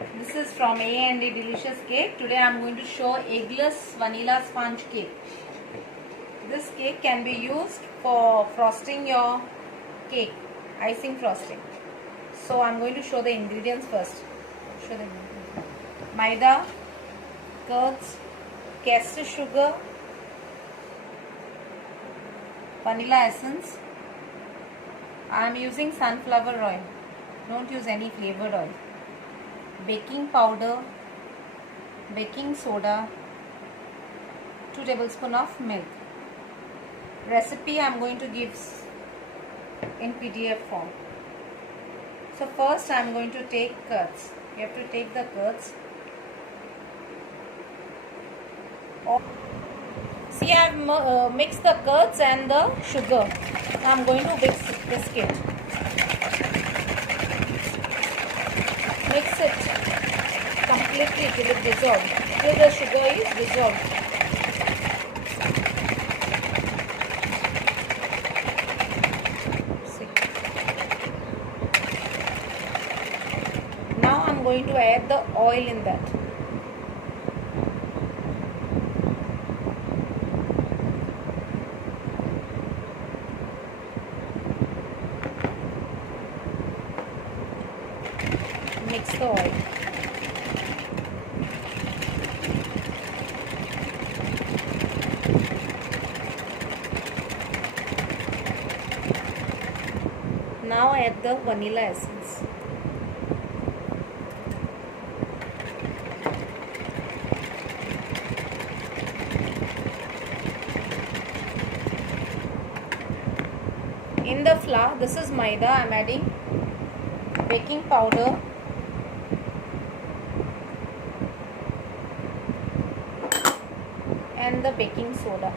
This is from A&D Delicious Cake. Today I am going to show eggless vanilla sponge cake. This cake can be used for frosting your cake, icing frosting. So I am going to show the ingredients first. Show the ingredients. Maida, curds, castor sugar, vanilla essence. I am using sunflower oil. Don't use any flavored oil. Baking powder, baking soda, 2 tablespoons of milk. Recipe I am going to give in PDF form. So first I am going to take curds. You have to take the curds. See, I have mixed the curds and the sugar. Now I am going to whisk it. Mix it completely till it dissolves, till the sugar is dissolved. See. Now I am going to add the oil in that. Mix the oil. Now add the vanilla essence. In the flour, this is maida, I am adding baking powder, and the baking soda.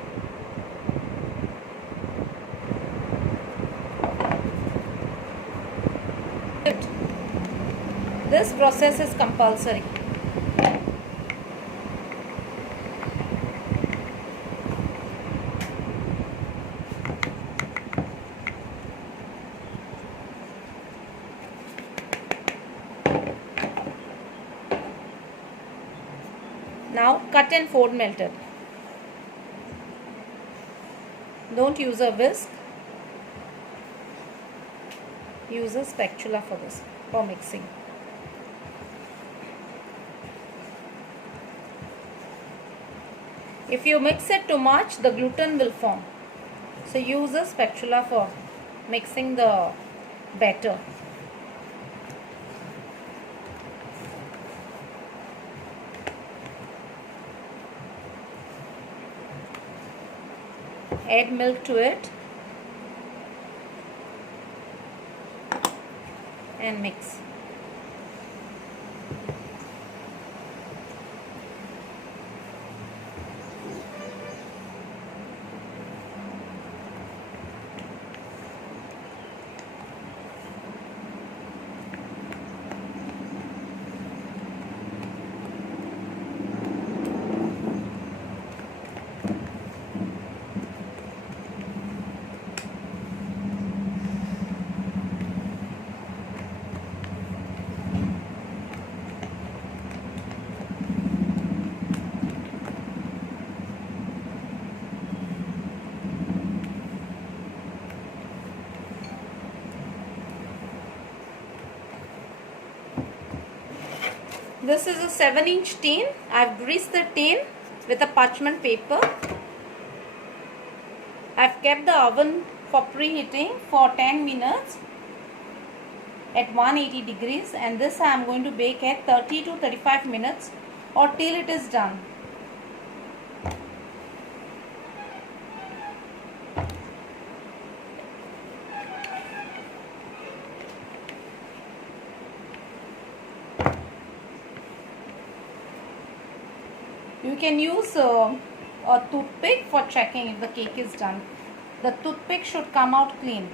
This process is compulsory. Now cut and fold melted. Don't use a whisk. Use a spatula for this, for mixing. If you mix it too much, the gluten will form. So use a spatula for mixing the batter. Add milk to it and mix. This is a 7-inch tin. I have greased the tin with a parchment paper. I have kept the oven for preheating for 10 minutes at 180 degrees, and this I am going to bake at 30 to 35 minutes or till it is done. You can use a toothpick for checking if the cake is done. The toothpick should come out clean.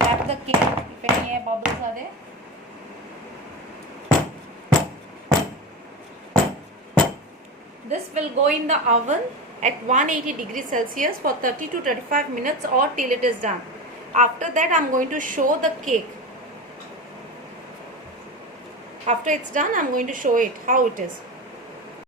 Tap the cake if any air bubbles are there. This will go in the oven at 180 degrees Celsius for 30 to 35 minutes or till it is done. After that, I am going to show the cake. After it's done, I'm going to show it how it is.